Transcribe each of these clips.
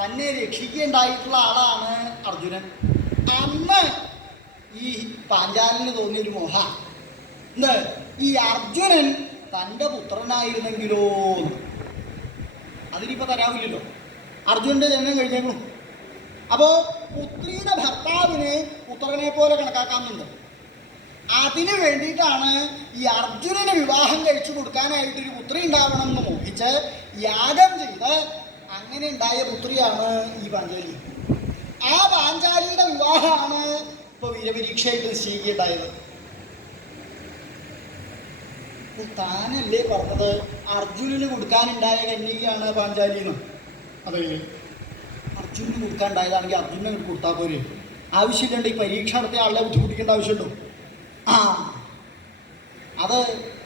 തന്നെ രക്ഷിക്കേണ്ടായിട്ടുള്ള ആളാണ് അർജുനൻ. അന്ന് ഈ പാഞ്ചാലിന് തോന്നിയൊരു മോഹ എന്ത്, ഈ അർജുനൻ തൻ്റെ പുത്രനായിരുന്നെങ്കിലോ. അതിനിപ്പോൾ തരാവില്ലല്ലോ, അർജുനൻ്റെ ജനനം കഴിഞ്ഞേക്കും. അപ്പോൾ പുത്രിയുടെ ഭർത്താവിന് പുത്രനെ പോലെ കണക്കാക്കാമെന്നുണ്ട്. അതിനു വേണ്ടിയിട്ടാണ് ഈ അർജുനന് വിവാഹം കഴിച്ചു കൊടുക്കാനായിട്ടൊരു പുത്രി ഉണ്ടാവണം എന്ന് മോഹിച്ച് യാഗം ചെയ്ത് അങ്ങനെ ഉണ്ടായ പുത്രിയാണ് ഈ പാഞ്ചാലി. ആ പാഞ്ചാലിയുടെ വിവാഹമാണ് ഇപ്പോൾ വീരപരീക്ഷയായിട്ട് നിശ്ചയിക്കുകയുണ്ടായത്. താനല്ലേ പറഞ്ഞത് അർജുനന് കൊടുക്കാനുണ്ടായ കന്യകയാണ് പാഞ്ചാലി എന്ന്? അതെ, അർജുനന് കൊടുക്കാനുണ്ടായതാണെങ്കിൽ അർജുനന് കൊടുത്താൽ പോരെ. ആവശ്യമില്ലണ്ട് ഈ പരീക്ഷ നടത്തിയ ആളെ ബുദ്ധിമുട്ടിക്കേണ്ട ആവശ്യമുണ്ടോ? ആ, അത്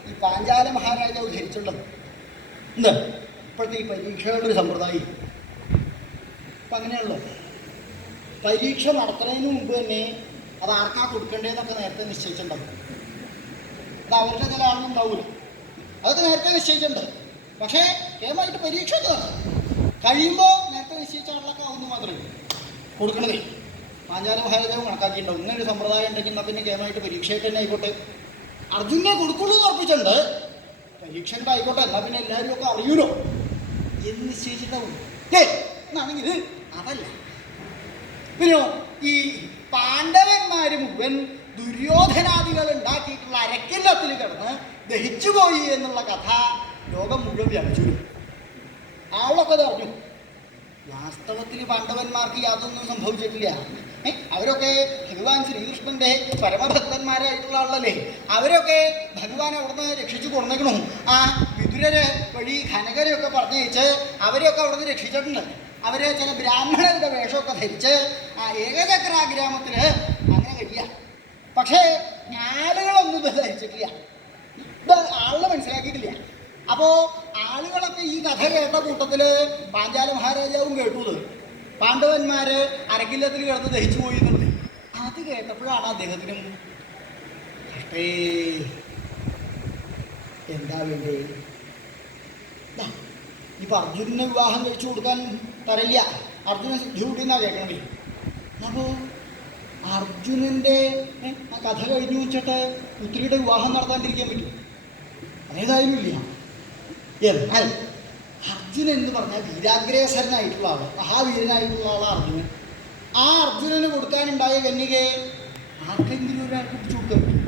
ഈ പാഞ്ചാല മഹാരാജാവ് ധരിച്ചുള്ളത് എന്ത്, ഇപ്പോഴത്തെ ഈ പരീക്ഷകളുടെ ഒരു സമ്പ്രദായം ഇപ്പം അങ്ങനെയാണല്ലോ. പരീക്ഷ നടത്തുന്നതിന് മുമ്പ് തന്നെ അത് ആർക്കാ കൊടുക്കേണ്ടതെന്നൊക്കെ നേരത്തെ നിശ്ചയിച്ചിട്ടുണ്ടാവും. അത് അവരുടെ ചില ആളുണ്ടാവില്ല, അതൊക്കെ നേരത്തെ നിശ്ചയിച്ചിട്ടുണ്ട്. പക്ഷേ കേമായിട്ട് പരീക്ഷ കഴിയുമ്പോൾ നേരത്തെ നിശ്ചയിച്ച ആളൊക്കെ ആവുന്നു മാത്രമേ കൊടുക്കണതേ. പാഞ്ചാല മഹാരാജാവ് കണക്കാക്കിയിട്ടുണ്ടാവും ഇങ്ങനൊരു സമ്പ്രദായം ഉണ്ടെങ്കിൽ എന്നാൽ പിന്നെ കേമായിട്ട് പരീക്ഷയായിട്ട് തന്നെ ആയിക്കോട്ടെ, അർജുനെ കൊടുക്കുള്ളൂ എന്ന് ഉറപ്പിച്ചിട്ടുണ്ട്. പരീക്ഷൻ്റെ ആയിക്കോട്ടെ, എന്നാൽ പിന്നെ എല്ലാവരും ഒക്കെ അറിയൂലോ എന്ന് നിശ്ചയിച്ചിട്ടുണ്ടാവും. എന്നാണെങ്കിൽ അതല്ല. പിന്നെയോ ഈ പാണ്ഡവന്മാർ മുഴുവൻ ദുര്യോധനാദികൾ ഉണ്ടാക്കിയിട്ടുള്ള അരക്കില്ലത്തിൽ കിടന്ന് ദഹിച്ചുപോയി എന്നുള്ള കഥ ലോകം മുഴുവൻ വ്യാപിച്ചു. ആളൊക്കെ അത് അറിഞ്ഞു. വാസ്തവത്തിൽ പാണ്ഡവന്മാർക്ക് യാതൊന്നും സംഭവിച്ചിട്ടില്ല. അവരൊക്കെ ഭഗവാൻ ശ്രീകൃഷ്ണന്റെ പരമഭക്തന്മാരായിട്ടുള്ള ആളല്ലേ. അവരൊക്കെ ഭഗവാൻ അവിടുന്ന് രക്ഷിച്ചു കൊണ്ടേക്കണു. ആ വിതുരര് വഴി ഖനകരെയൊക്കെ പറഞ്ഞയച്ച് അവരെയൊക്കെ അവിടുന്ന് രക്ഷിച്ചിട്ടുണ്ട്. അവര് ചില ബ്രാഹ്മണരുടെ വേഷമൊക്കെ ധരിച്ച് ആ ഏകചക്രാഗ്രാമത്തിൽ അങ്ങനെ കഴിയുക. പക്ഷേ ആളുകളൊന്നും ഇത് ധരിച്ചിട്ടില്ല, ഇത് ആളുകൾ മനസ്സിലാക്കിയിട്ടില്ല. അപ്പോൾ ആളുകളൊക്കെ ഈ കഥ കേട്ട കൂട്ടത്തിൽ പാഞ്ചാല മഹാരാജാവും കേട്ടത് പാണ്ഡവന്മാര് അരക്കില്ലത്തിൽ കിടന്ന് ദഹിച്ചു പോയി എന്നുള്ളത്. അത് കേട്ടപ്പോഴാണ് അദ്ദേഹത്തിനും കഷ്ടേ, എന്താ വേണ്ടേ. ഇപ്പം അർജുനന് വിവാഹം കഴിച്ചു കൊടുക്കാൻ തരില്ല, അർജുനൻ സിദ്ധിയൂട്ടി എന്നാ കേൾക്കണേ. അപ്പോൾ അർജുനൻ്റെ ആ കഥ കഴിഞ്ഞു വെച്ചിട്ട് പുത്രിയുടെ വിവാഹം നടത്താണ്ടിരിക്കാൻ പറ്റും? അതേതായാലും ഇല്ല. എന്നാൽ അർജുനൻ എന്ന് പറഞ്ഞാൽ വീരാഗ്രേസരനായിട്ടുള്ള ആള്, മഹാവീരനായിട്ടുള്ള ആളാണ് അർജുനൻ. ആ അർജുനന് കൊടുക്കാനുണ്ടായ കന്യകയെ ആർക്കെങ്കിലും ഒരാൾക്ക് പിടിച്ചു കൊടുക്കാൻ പറ്റും?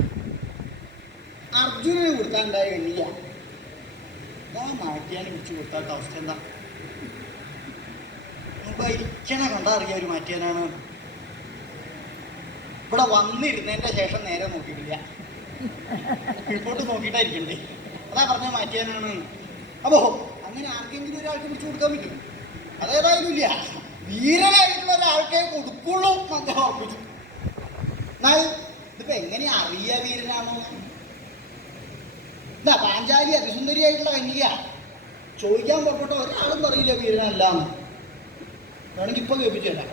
അർജുനന് കൊടുക്കാനുണ്ടായ കന്യക ആ മാറ്റിയാനെ പിടിച്ചു കൊടുത്താത്ത അവസ്ഥ എന്താ? ഭരിക്കണ കണ്ടാ അറിയാം ഒരു മാറ്റിയാനാണ്. ഇവിടെ വന്നിരുന്നതിൻ്റെ ശേഷം നേരെ നോക്കിയിട്ടില്ല, കീഴ്പോട്ട് നോക്കിയിട്ടായിരിക്കണ്ടേ. അതാ പറഞ്ഞ മാറ്റിയാനാണ്. അപ്പോൾ അങ്ങനെ ആർക്കെങ്കിലും ഒരാൾക്ക് പിടിച്ചു കൊടുക്കാൻ പറ്റും? അതേതായാലും ഇല്ല. വീരനായിട്ടുള്ള ഒരാൾക്കേ കൊടുക്കുള്ളൂ അദ്ദേഹം ഉറപ്പിച്ചു. എന്നാൽ ഇതിപ്പോൾ എങ്ങനെ അറിയാ വീരനാണോ? എന്താ പാഞ്ചാലി അതിസുന്ദരിയായിട്ടുള്ള കന്യക, ചോദിക്കാൻ പുറപ്പെട്ട ഒരാളും പറയില്ല വീരനല്ലാന്ന്. വേണമെങ്കിൽ ഇപ്പം കേൾപ്പിച്ചു തരാം.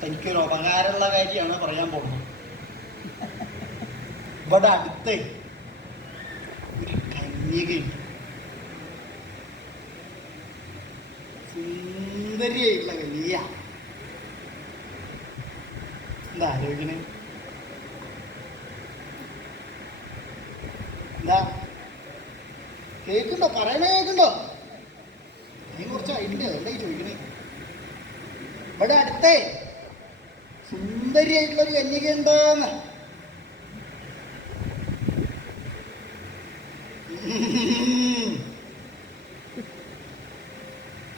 തനിക്കൊരു ഉപകാരമുള്ള കാര്യമാണ് പറയാൻ പോകുന്നത്. ഇവിടെ അടുത്ത് ഒരു കന്യകയുണ്ട്, സുന്ദരിയായിട്ടുള്ള കന്യക. എന്താ ആലോചിക്കണേ? എന്താ കേൾക്കുണ്ടോ? പറയണേ കേൾക്കുണ്ടോ? നീ കുറച്ച് അതിൻ്റെ എന്തായി ചോദിക്കണേ? ഇവിടെ അടുത്തേ സുന്ദരിയായിട്ടുള്ളൊരു കന്യകയുണ്ടെന്ന്.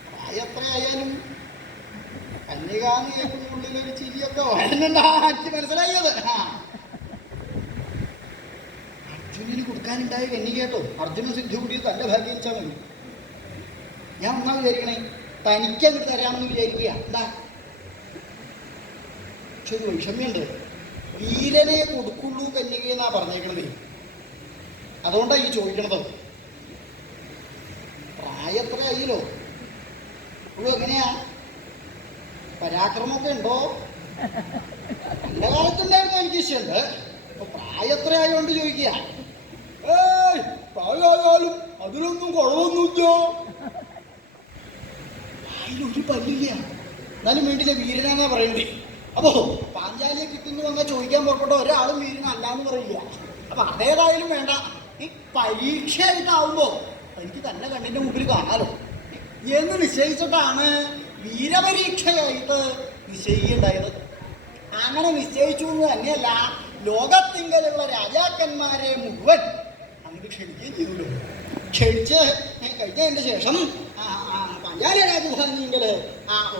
പ്രായത്രയായാലും കന്യകാന്ന് കേൾക്കുന്ന ഉള്ളിലൊരു ചിരിയൊക്കെ വരുന്നുണ്ടാ, എനിക്ക് മനസ്സിലായത്. അർജുനന് കൊടുക്കാനുണ്ടായ കന്യക കേട്ടോ. അർജുന സിദ്ധി കൂടി തൻ്റെ ഭാഗ്യം വെച്ചാൽ മതി. ഞാൻ ഒന്നാ വിചാരിക്കണേ തനിക്കങ്ങോട്ട് തരാമെന്ന് വിചാരിക്കുക. എന്താ പക്ഷെ ഒരു വൈഷമ്യമുണ്ട്. വീരനെ കൊടുക്കുള്ളൂ കന്യകയെന്നാ പറഞ്ഞേക്കണത്. അതുകൊണ്ടാണ് ഈ ചോദിക്കണത്. പ്രായത്ര ആയില്ലോ, ഇപ്പോഴും എങ്ങനെയാ? പരാക്രമമൊക്കെ ഉണ്ടോ? നല്ല കാലത്തുണ്ടായിരുന്നു എനിക്ക് ഇഷ്ടമുണ്ട്. പ്രായത്രയായോണ്ട് ചോദിക്കുക. ഏയ്, പ്രായമായാലും അതിലൊന്നും കുഴവൊന്നുമില്ല. അതിലൊരു പല്ലില്ല, എന്നാലും വേണ്ടില്ല, വീരനാന്നാ പറയണ്ടേ. അപ്പോ പാഞ്ചാലിയെ കിട്ടുന്നു വന്നാൽ ചോദിക്കാൻ പുറപ്പെട്ട ഒരാളും വീരനല്ലാന്ന് പറയില്ല. അപ്പൊ അതേതായാലും വേണ്ട, ഈ പരീക്ഷയായിട്ടാവുമ്പോ എനിക്ക് തന്നെ കണ്ണിന്റെ മുമ്പിൽ കാണാലോ എന്ന് നിശ്ചയിച്ചിട്ടാണ് വീരപരീക്ഷയായിട്ട് നിശ്ചയിക്കേണ്ടായത്. അങ്ങനെ നിശ്ചയിച്ചു എന്ന് തന്നെയല്ല, ലോകത്തിങ്കലുള്ള രാജാക്കന്മാരെ മുഴുവൻ അങ്ങോട്ട് ക്ഷണിക്കുകയും ചെയ്തു. ക്ഷണിച്ച് കഴിഞ്ഞതിന്റെ ശേഷം പാഞ്ചാല രാജധാനിയെങ്കില്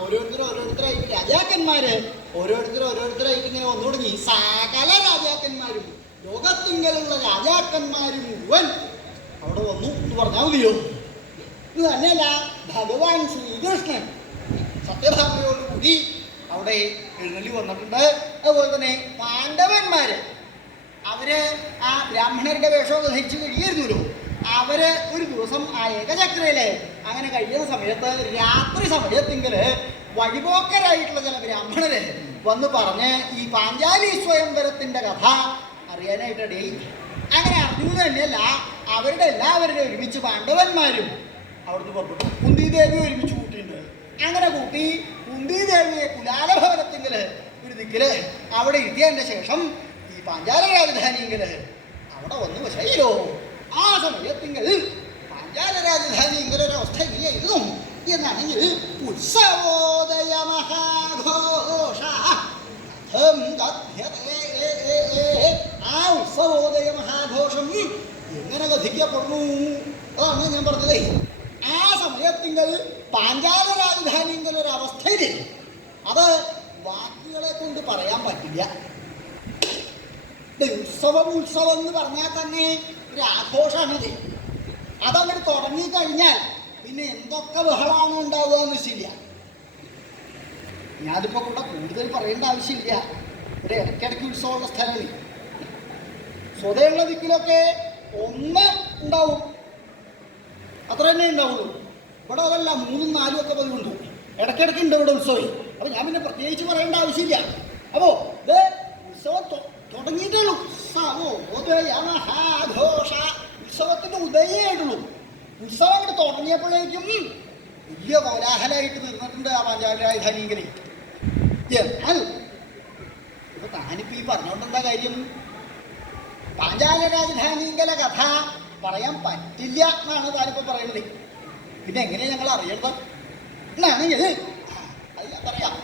ഓരോരുത്തരായിട്ട് രാജാക്കന്മാര് ഓരോരുത്തരായിട്ട് ഇങ്ങനെ വന്നു തുടങ്ങി. സകല രാജാക്കന്മാരും, ലോകത്തിങ്കലുള്ള രാജാക്കന്മാരും മുഴുവൻ അവിടെ വന്നു എന്ന് പറഞ്ഞാൽ മതിയോ? ഇത് തന്നെയല്ല, ഭഗവാൻ ശ്രീകൃഷ്ണൻ സത്യഭാമയോടുകൂടി അവിടെ എഴുന്നള്ളി വന്നിട്ടുണ്ട്. അതുപോലെ തന്നെ പാണ്ഡവന്മാര് അവര് ആ ബ്രാഹ്മണരുടെ വേഷമൊക്കെ ധരിച്ചു കഴിയായിരുന്നല്ലോ. അവര് ഒരു ദിവസം ആ ഏകചക്രയില് അങ്ങനെ കഴിയുന്ന സമയത്ത് രാത്രി സമയത്തെങ്കില് വഴിപോക്കരായിട്ടുള്ള ചില ബ്രാഹ്മണര് വന്ന് പറഞ്ഞ് ഈ പാഞ്ചാലി സ്വയംവരത്തിന്റെ കഥ അറിയാനായിട്ടിടയായി. അങ്ങനെ അറിഞ്ഞത് തന്നെയല്ല, അവരുടെ എല്ലാവരുടെ ഒരുമിച്ച് പാണ്ഡവന്മാരും അവിടുന്ന് പുറപ്പെട്ടു. കുന്തിദേവി ഒരുമിച്ച് കൂട്ടിയിട്ടുണ്ട്. അങ്ങനെ കൂട്ടി കുന്തിദേവിയെ കുലാലഭവനത്തിങ്കില് ഒരു ദിക്കില് അവിടെ ഇരുത്തിയതിന്റെ ശേഷം ഈ പാഞ്ചാല രാജധാനിയെങ്കില് അവിടെ വന്ന് വശയിലോ. ആ സമയത്തെങ്കിൽ പാഞ്ചാല രാജധാനി ഇങ്ങനൊരവസ്ഥ എങ്ങനെയായിരുന്നു എന്നാണെങ്കിൽ, ഉത്സവോദയ മഹാഘോഷ, ആ ഉത്സവോദയ മഹാഘോഷം എങ്ങനെ കഥിക്കപ്പെടുന്നു അതാണ് ഞാൻ പറഞ്ഞതേ. ആ സമയത്തിങ്കൽ പാഞ്ചാല രാജധാനി ഇങ്ങനൊരവസ്ഥയില് അത് വാക്കുകളെ കൊണ്ട് പറയാൻ പറ്റില്ല. ഉത്സവം എന്ന് പറഞ്ഞാൽ തന്നെ ഒരു ആഘോഷമാണത്. അതങ്ങോട്ട് തുടങ്ങിക്കഴിഞ്ഞാൽ പിന്നെ എന്തൊക്കെ ബഹളമാണ് ഉണ്ടാവുക എന്ന് ശരിയാ. ഞാനിപ്പോ കൂടെ കൂടുതൽ പറയേണ്ട ആവശ്യമില്ല. ഒരു ഇടയ്ക്കിടയ്ക്ക് ഉത്സവമുള്ള സ്ഥലമാണ്. സ്വതയുള്ള ദിക്കിലൊക്കെ ഒന്ന് ഉണ്ടാവും, അത്ര തന്നെ ഉണ്ടാവുള്ളൂ. ഇവിടെ അതല്ല, 3ഉം 4ഉം ഒക്കെ പതിവുണ്ട്. ഇടയ്ക്കിടയ്ക്ക് ഉണ്ട് ഇവിടെ ഉത്സവം. അപ്പൊ ഞാൻ പിന്നെ പ്രത്യേകിച്ച് പറയേണ്ട ആവശ്യമില്ല. അപ്പോ ഇത് ഉത്സവം തുടങ്ങിയിട്ടുള്ളൂ. ഉത്സവത്തിന്റെ ഉദയായിട്ടുള്ളൂ. ഉത്സവം അങ്ങോട്ട് തുടങ്ങിയപ്പോഴേക്കും വലിയ കോലാഹലമായിട്ട് നിന്നിട്ടുണ്ട് ആ പാഞ്ചാല രാജധാനിയെങ്കിലേ. എന്നാൽ ഇപ്പൊ താനിപ്പോ ഈ പറഞ്ഞോണ്ടെന്താ കാര്യം? പാഞ്ചാല രാജധാനിയെങ്കിലെ കഥ പറയാൻ പറ്റില്ല എന്നാണ് താനിപ്പോ പറയുന്നത്. പിന്നെ എങ്ങനെയാ ഞങ്ങൾ അറിയേണ്ടത് എന്നാണെങ്കിൽ അത് ഞാൻ പറയാം.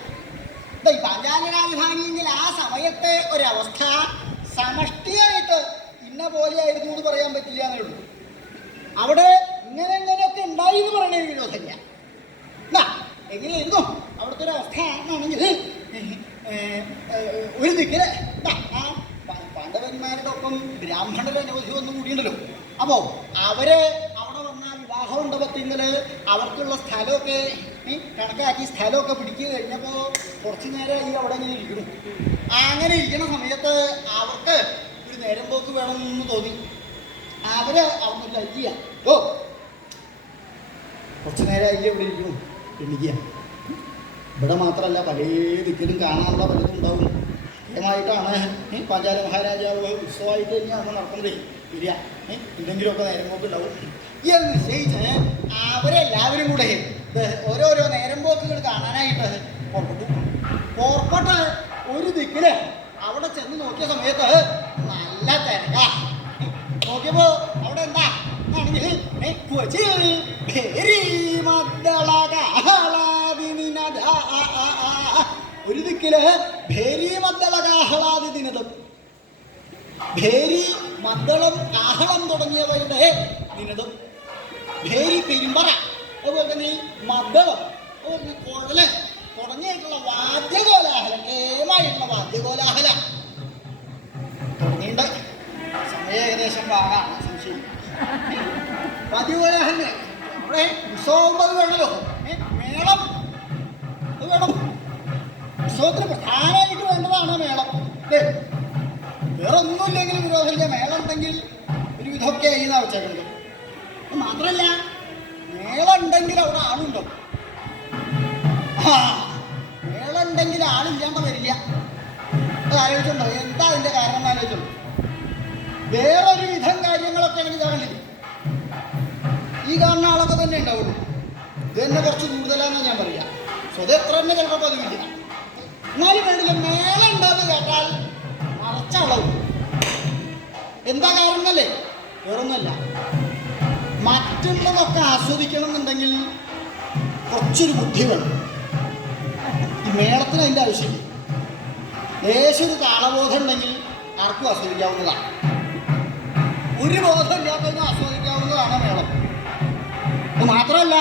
ഈ പാഞ്ചാല രാജധാനിയെങ്കിൽ ആ സമയത്തെ ഒരവസ്ഥ സമഷ്ടിയായിട്ട് ഇന്ന പോലെയായിരുന്നു എന്ന് പറയാൻ പറ്റില്ല എന്നേ ഉള്ളൂ. അവിടെ ഇങ്ങനെയൊക്കെ ഉണ്ടായി എന്ന് പറയുന്നത് വിരോധമില്ല. എങ്ങനെയായിരുന്നു അവിടുത്തെ ഒരു അവസ്ഥ എന്നാണെങ്കിൽ, ഒരു ദിക്കില് പാണ്ഡവന്മാരുടെ ഒപ്പം ബ്രാഹ്മണരുടെ അനവധി ഒന്നും കൂടിയുണ്ടല്ലോ. അപ്പോ അവര് അവിടെ വന്ന വിവാഹ മണ്ഡപത്തിങ്കല് അവർക്കുള്ള സ്ഥലമൊക്കെ കണക്കാക്കി സ്ഥലമൊക്കെ പിടിക്കുക കഴിഞ്ഞപ്പോ കുറച്ചു നേരം ഈ അവിടെ ഇങ്ങനെ ഇരിക്കണം. അങ്ങനെ ഇരിക്കുന്ന സമയത്ത് അവർക്ക് ഒരു നേരം പോക്ക് വേണമെന്ന് തോന്നി. അവര് അവിടെ കഴിക്കുക. കുറച്ചു നേരമായി ഇവിടെ ഇരിക്കുന്നു, എണ്ണിക്കുക. ഇവിടെ മാത്രമല്ല, പല ദിക്കിലും കാണാനുള്ള പലതും ഉണ്ടാവും. ആദ്യമായിട്ടാണ് പാഞ്ചാല മഹാരാജാവ് ഉത്സവമായിട്ട് തന്നെയാണ് നടക്കുന്നത്. വരിക എന്തെങ്കിലുമൊക്കെ നേരം പോക്ക് ഉണ്ടാവും എന്ന് നിശ്ചയിച്ച് അവരെല്ലാവരും കൂടെ ഓരോരോ നേരം പോക്കുകൾ കാണാനായിട്ട് പുറപ്പെട്ട് ഒരു ദിക്കില് അവിടെ ചെന്ന് നോക്കിയ സമയത്ത് നല്ല തിരക്ക. നോക്കിയപ്പോ അവിടെ എന്താ ആണെങ്കിൽ ഒരു ദിക്കില് ഭേരി മദ്ദള കാഹളാദി ദിനതും, ഭേരി മദ്ദളം കാഹളം തുടങ്ങിയവയുടെ ദിനതും, ഭേരി പെരുമ്പറ, അതുപോലെ തന്നെ മദ്ദളം, അതുപോലെ കുഴല് തുടങ്ങിയിട്ടുള്ള വാദ്യകോലാഹലം, കേമായിട്ടുള്ള വാദ്യകോലാഹല തുടങ്ങിയിട്ട് സമയം ഏകദേശം ഭാഗമാണ് സംശയം. വാദ്യകോലാഹലം നമ്മുടെ ഉത്സവം അത് വേണമല്ലോ, മേളം അത് വേണം. ഉത്സവത്തിന് പ്രധാനമായിട്ട് വേണ്ടതാണ് മേളം. വേറെ ഒന്നുമില്ലെങ്കിലും വിരോധമില്ല, മേളം ഉണ്ടെങ്കിൽ ഒരു വിധമൊക്കെ ആയി എന്നാണ് വെച്ചേക്കുന്നത്. മാത്രമല്ല മേളം ഉണ്ടെങ്കിൽ അവിടെ ആളുണ്ടോ? മേളം ഉണ്ടെങ്കിൽ ആളില്ലാണ്ട് വരില്ല. അത് ആലോചിച്ചുണ്ടോ? എന്താ അതിൻ്റെ കാരണം എന്ന് ആലോചിച്ചുള്ളൂ. വേറൊരു വിധം കാര്യങ്ങളൊക്കെ ആണെങ്കിൽ കാണില്ല. ഈ കാണുന്ന ആളൊക്കെ തന്നെ ഉണ്ടാവുള്ളൂ. ഇത് തന്നെ കുറച്ച് കൂടുതലാണെന്ന് ഞാൻ പറയാം. സ്വതം എത്ര തന്നെ ചിലപ്പോൾ പതിവില്ല. എന്നാലും വേണ്ടില്ല, മേലെ ഉണ്ടാവുക കേട്ടാൽ മറച്ചളവും. എന്താ കാരണം എന്നല്ലേ? വേറൊന്നുമല്ല, മറ്റുള്ളതൊക്കെ ആസ്വദിക്കണം എന്നുണ്ടെങ്കിൽ കുറച്ചൊരു ബുദ്ധി വേണം. ഈ മേളത്തിന് അതിൻ്റെ ആവശ്യമില്ല. ലേശം ഒരു താളബോധം ഉണ്ടെങ്കിൽ ആർക്കും ആസ്വദിക്കാവുന്നതാണ്. ഒരു ബോധമില്ലാത്തതിനും ആസ്വദിക്കാവുന്നതാണ് മേളം. അത് മാത്രമല്ല,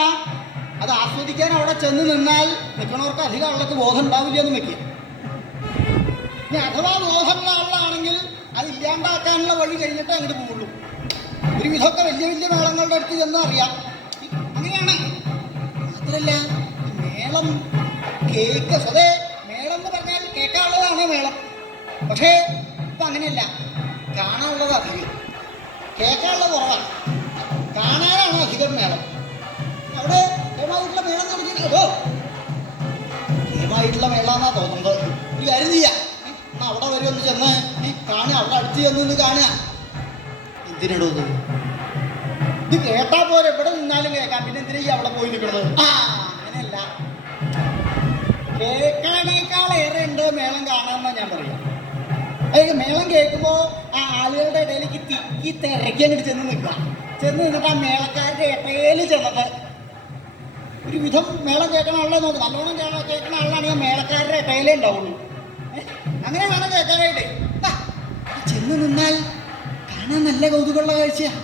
അത് ആസ്വദിക്കാൻ അവിടെ ചെന്ന് നിന്നാൽ നിൽക്കണവർക്ക് അധികം ആളുകൾക്ക് ബോധം ഉണ്ടാവില്ല എന്ന് വെക്കുക. ഇനി അഥവാ ബോധമുള്ള ആളാണെങ്കിൽ അത് ഇല്ലാണ്ടാക്കാനുള്ള വഴി കഴിഞ്ഞിട്ട് അങ്ങോട്ട് പോകുള്ളൂ. ഒരുവിധമൊക്കെ വലിയ വലിയ മേളങ്ങളുടെ അടുത്ത് ചെന്ന് അറിയാം. അങ്ങനെയാണ്. മാത്രമല്ല, മേളം കേക്ക് സ്വതേ മേളം എന്ന് പറഞ്ഞാൽ കേൾക്കാനുള്ളതാണ് മേളം. പക്ഷേ ഇപ്പം അങ്ങനെയല്ല, കാണാനുള്ളത് അധികം, കേൾക്കാനുള്ളത് കുറവാണ്. കാണാനാണ് അധികം മേളം. അവിടെ കേമായിട്ടുള്ള മേളം തുടങ്ങിയിട്ടോ, കേമായിട്ടുള്ള മേളം എന്നാ തോന്നുന്നത്. ഒരു കാര്യം ചെയ്യാം, എന്നാൽ അവിടെ വരെ ഒന്ന് ചെന്ന് കാണുക, അവിടെ അടുത്ത് ചെന്ന് കാണുക. എന്തിനിടോ ഇത് കേട്ടാൽ പോലെ എവിടെ നിന്നാലും കേൾക്കാം. പിന്നെ എന്തിനാ അവിടെ പോയി നിൽക്കുന്നത്? അങ്ങനെയല്ല, കേൾക്കാനേക്കാളേറെ ഉണ്ട് മേളം കാണാമെന്നാണ് ഞാൻ പറയാം. മേളം കേൾക്കുമ്പോൾ ആ ആളുകളുടെ ഇടയിലേക്ക് തിക്കി തിരക്കി അങ്ങോട്ട് ചെന്ന് നിൽക്കുക. ചെന്ന് നിന്നിട്ട് ആ മേളക്കാരുടെ ഇടയിൽ ചെന്നത് ഒരു വിധം മേളം കേൾക്കണ ആളെ നോക്കും. നല്ലോണം കേൾക്കണ ആളാണെങ്കിൽ മേളക്കാരുടെ ഇടയിലേ ഉണ്ടാവുള്ളൂ. അങ്ങനെ വേണം കേൾക്കാനായിട്ട്. ചെന്ന് നിന്നാൽ കാണാൻ നല്ല കൗതുകമുള്ള കാഴ്ചയാണ്.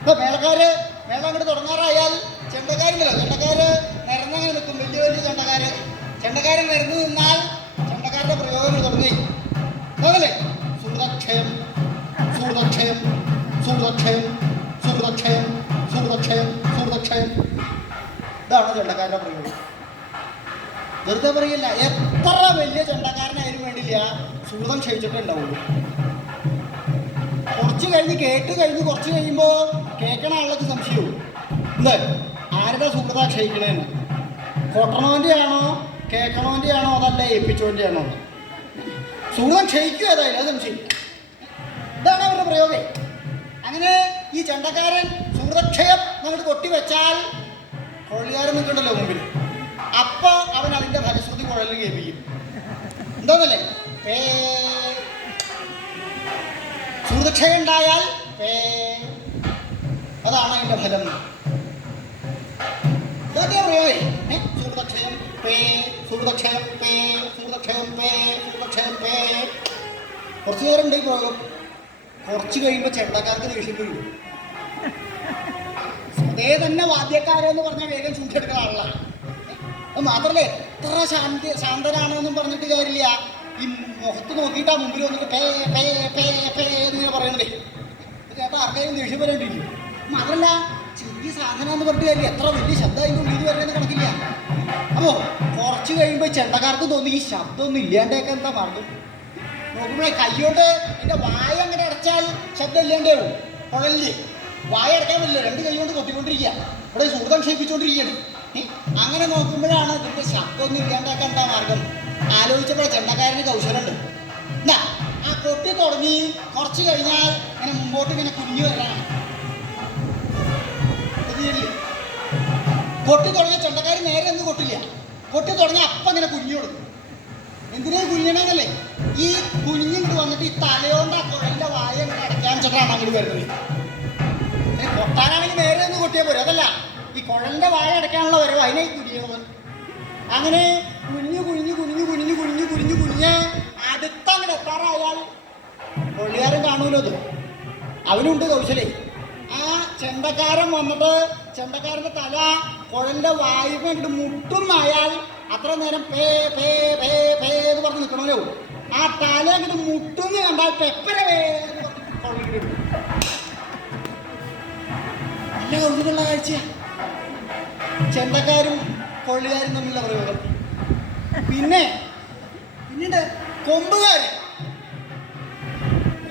ഇപ്പം മേളം അങ്ങോട്ട് തുടങ്ങാറായാൽ ചെണ്ടക്കാരുണ്ടല്ലോ, ചെണ്ടക്കാര് നിരന്നങ്ങനെ നിൽക്കും. വലിയ വലിയ ചെണ്ടക്കാര് നിരന്ന് നിന്നാൽ ചെണ്ടക്കാരുടെ പ്രയോഗങ്ങൾ തുടങ്ങി. അതല്ലേ സൂതക്ഷയം സൂതക്ഷയം സൂതക്ഷയം സൂതക്ഷയം സൂതക്ഷയം സൂതക്ഷയം. ഇതാണ് ചെണ്ടക്കാരുടെ പ്രയോഗം. വെറുതെ പറയില്ല, എത്ര വലിയ ചെണ്ടക്കാരനായാലും വേണ്ടില്ല, സൂതം ക്ഷയിച്ചിട്ടേ ഉണ്ടാവുള്ളൂ. കുറച്ച് കഴിഞ്ഞ് കേട്ട് കഴിഞ്ഞ് കുറച്ച് കഴിയുമ്പോൾ കേൾക്കണ ആൾക്ക് സംശയവും എന്ത് ആരുടെ സൂത്രത ക്ഷയിക്കണേന്ന്. കൊട്ടണോൻ്റെ ആണോ കേൾക്കണോൻ്റെ ആണോ അതല്ല ഏൽപ്പിച്ചോൻ്റെ ആണോ? സൂത്രം ക്ഷയിക്കും ഏതായാലും, അത് സംശയം. ഇതാണ് അവരുടെ പ്രയോഗം. അങ്ങനെ ഈ ചെണ്ടക്കാരൻ സൂത്രക്ഷയം നമ്മൾ കൊട്ടിവെച്ചാൽ കൊള്ളിയാരൻ നിൽക്കണ്ടല്ലോ മുമ്പിൽ. അപ്പോൾ അവൻ അതിൻ്റെ ഫലശ്രുതി കുഴലിൽ കേൾപ്പിക്കും. എന്താന്നല്ലേ, സൂത്രക്ഷയം ഉണ്ടായാൽ അതാണ് അതിൻ്റെ ഫലം. ഇതൊക്കെ പ്രയോഗം. സൂത്രക്ഷയം സൂത്രക്ഷയം സൂത്രക്ഷയം സൂത്രക്ഷയം. കുറച്ച് നേരമുണ്ട് ഈ പ്രയോഗം. കുറച്ച് കഴിയുമ്പോൾ ചെണ്ടക്കാർക്ക് ദേഷ്യം വരും. അതേ തന്നെ വാദ്യക്കാരെന്ന് പറഞ്ഞാൽ വേഗം ചൂണ്ടെടുക്കുന്ന ആളാണ്. അത് മാത്രമല്ല, എത്ര ശാന്തനാണെന്നും പറഞ്ഞിട്ട് കാര്യമില്ല. ഈ മുഖത്ത് നോക്കിയിട്ട് ആ മുമ്പിൽ വന്നിട്ട് പേ പേ പേ പേ എന്നിങ്ങനെ പറയണതേ ഇത് കേട്ടാൽ ആർക്കാരും ദേഷ്യം വരേണ്ടിരിക്കും. മാത്രമല്ല, ചെറിയ സാധനം എന്ന് പറഞ്ഞിട്ട് കാര്യം എത്ര വലിയ ശബ്ദം അതിൻ്റെ ഉള്ളിൽ വരേന്ന് കണക്കില്ല. അപ്പോൾ കുറച്ച് കഴിയുമ്പോൾ ചെണ്ടക്കാർക്ക് തോന്നി ഈ ശബ്ദമൊന്നും ഇല്ലാണ്ടൊക്കെ എന്താ മാർഗം നോക്കുമ്പോഴേ കൈകൊണ്ട് എൻ്റെ വായ അങ്ങനെ അടച്ചാൽ ശബ്ദം ഇല്ലാണ്ടാവും. കുഴലില്ലേ വായ അടയ്ക്കാൻ പറ്റില്ല, രണ്ട് കൈ കൊണ്ട് കൊട്ടിക്കൊണ്ടിരിക്കുക. ഇവിടെ സൂതം ക്ഷയിപ്പിച്ചുകൊണ്ടിരിക്കുകയാണ്. അങ്ങനെ നോക്കുമ്പോഴാണ് ഇതിൻ്റെ ശബ്ദമൊന്നും ഇല്ലാണ്ടൊക്കെ എന്താ മാർഗം ആലോചിച്ചപ്പോഴേ ചെണ്ടക്കാരന് കൗശലമുണ്ട്. എന്താ ആ കൊട്ടി തുടങ്ങി കുറച്ച് കഴിഞ്ഞാൽ ഇങ്ങനെ മുമ്പോട്ട് ഇങ്ങനെ കുഞ്ഞു വരാനാണ്. കൊട്ടി തുടങ്ങിയ ചെണ്ടക്കാരൻ നേരെ ഒന്നും കൊട്ടില്ല. കൊട്ടി തുടങ്ങി അപ്പം ഇങ്ങനെ കുഞ്ഞു കൊടുക്കും. എന്തിനാ കുഞ്ഞണെന്നല്ലേ, ഈ കുഞ്ഞിങ്ങോട്ട് വന്നിട്ട് ഈ തലയോണ്ട് ആ കുഴലിൻ്റെ വായ ഇങ്ങനെ അടയ്ക്കാൻ വെച്ചിട്ടാണ് അങ്ങോട്ട് വരുന്നത്. കൊട്ടാനാണെങ്കിൽ നേരെ ഒന്ന് കൊട്ടിയാൽ പോരും. അതല്ല, ഈ കുഴലിൻ്റെ വായ അടയ്ക്കാനുള്ള വരവ് അതിനെ കുഞ്ഞത്. അങ്ങനെ കുഞ്ഞു കുഞ്ഞു കുഞ്ഞു കുഞ്ഞു കുഞ്ഞു കുഞ്ഞു കുഞ്ഞ് അടുത്തങ്ങോട്ട് എത്താറായാൽ കൊള്ളിയാരും കാണൂലോ. അത് അവനുണ്ട് കൗശലേ. ആ ചെണ്ടക്കാരൻ വന്നിട്ട് ചെണ്ടക്കാരൻ്റെ തല കുഴലിൻ്റെ വായുവ് അങ്ങോട്ട് മുട്ടുന്നായാൽ അത്ര നേരം പേ പേ പേ പേ എന്ന് പറഞ്ഞ് നിൽക്കണമല്ലോ. ആ തല അങ്ങോട്ട് മുട്ടുന്ന് കണ്ടാൽ പെപ്പര പേ എന്ന് പറഞ്ഞിട്ട് കൊള്ളിയിടും. നല്ല കൗതുകമുള്ള കാഴ്ചയാണ് ചെണ്ടക്കാരും കൊള്ളിയാരും തമ്മിലുള്ള പ്രയോഗം. പിന്നീട്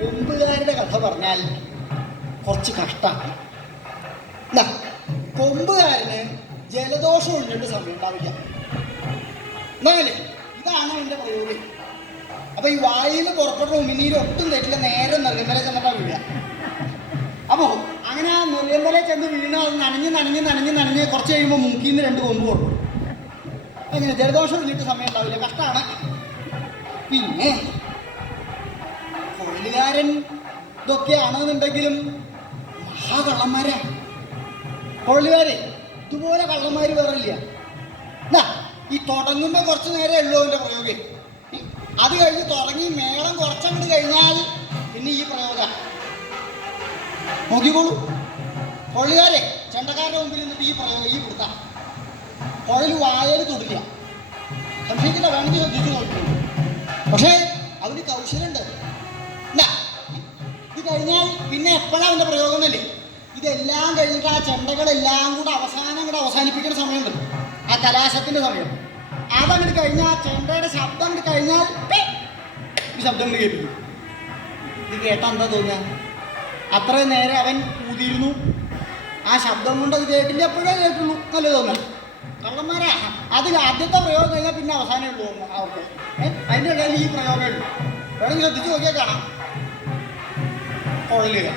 കൊമ്പുകാരുടെ കഥ പറഞ്ഞാൽ കുറച്ച് കഷ്ടമാണ്. എന്താ, കൊമ്പുകാരന് ജലദോഷം ഒഴിഞ്ഞിട്ട് സമയം ഉണ്ടാവില്ല. എന്നാലേ ഇതാണ് അതിൻ്റെ പ്രയോഗം. അപ്പൊ ഈ വായിൽ നിന്ന് പുറപ്പെട്ട ഉമിനീര് ഒട്ടും തെറ്റില്ല, നേരെ നെറുകന്തല ചെന്നിട്ടാ വീഴുക. അപ്പോ അങ്ങനെ ആ നെറുകന്തല ചെന്ന് വീണ് അത് നനഞ്ഞ് കുറച്ച് കഴിയുമ്പോൾ മൂക്കിന്ന് 2 കൊമ്പ് കൊടുക്കും. അങ്ങനെ ജലദോഷം പിന്നിട്ട് സമയം ഉണ്ടാവില്ല, കഷ്ടമാണ്. പിന്നെ കൊള്ളുകാരൻ ഇതൊക്കെയാണെന്നുണ്ടെങ്കിലും മഹാകള്ളന്മാരാ കൊള്ളുകാരെ. ഇതുപോലെ കള്ളന്മാര് വേറില്ല. എന്നാ ഈ തുടങ്ങുമ്പോൾ കുറച്ച് നേരം ഉള്ളൂ അവൻ്റെ പ്രയോഗം. അത് കഴിഞ്ഞ് തുടങ്ങി മേളം കുറച്ചങ്ങോട്ട് കഴിഞ്ഞാൽ പിന്നെ ഈ പ്രയോഗം നോക്കിക്കോളൂ. കൊള്ളുകാരെ ചെണ്ടക്കാരുടെ മുമ്പിൽ നിന്നിട്ട് ഈ പ്രയോഗം, ഈ കൊടുത്ത കുഴൽ വായൽ തൊടില്ല. സംശയിക്കില്ല, വേണമെങ്കിൽ ശ്രദ്ധിച്ചു നോക്കിക്കോളൂ. പക്ഷേ അവന് കൗശലുണ്ട്. എന്നാ ഇത് കഴിഞ്ഞാൽ പിന്നെ എപ്പോഴാണ് അവൻ്റെ പ്രയോഗം എന്നല്ലേ? ഇതെല്ലാം കഴിഞ്ഞിട്ട് ആ ചെണ്ടകളെല്ലാം കൂടെ അവസാനിപ്പിക്കുന്ന സമയമുണ്ട്, ആ കലാശത്തിൻ്റെ സമയം. അതങ്ങോട്ട് കഴിഞ്ഞാൽ ആ ചെണ്ടയുടെ ശബ്ദം അങ്ങോട്ട് കഴിഞ്ഞാൽ ഈ ശബ്ദം കൊണ്ട് കേൾപ്പിക്കും. ഇത് കേട്ടാൽ എന്താ തോന്നുക? അത്രയും നേരം അവൻ ഊതിയിരുന്നു, ആ ശബ്ദം കൊണ്ട് അത് കേട്ടില്ല, എപ്പോഴേ കേട്ടുള്ളൂ നല്ല തോന്നുക. കള്ളന്മാരാ. അത് ആദ്യത്തെ പ്രയോഗം കഴിഞ്ഞാൽ പിന്നെ അവസാനമേ ഉള്ളൂ അവർക്ക്. അതിൻ്റെ ഇടയിൽ ഈ പ്രയോഗമേ ഉള്ളൂ. വേണമെങ്കിൽ ശ്രദ്ധിച്ച് നോക്കിയാൽ കാണാം. കൊള്ളുക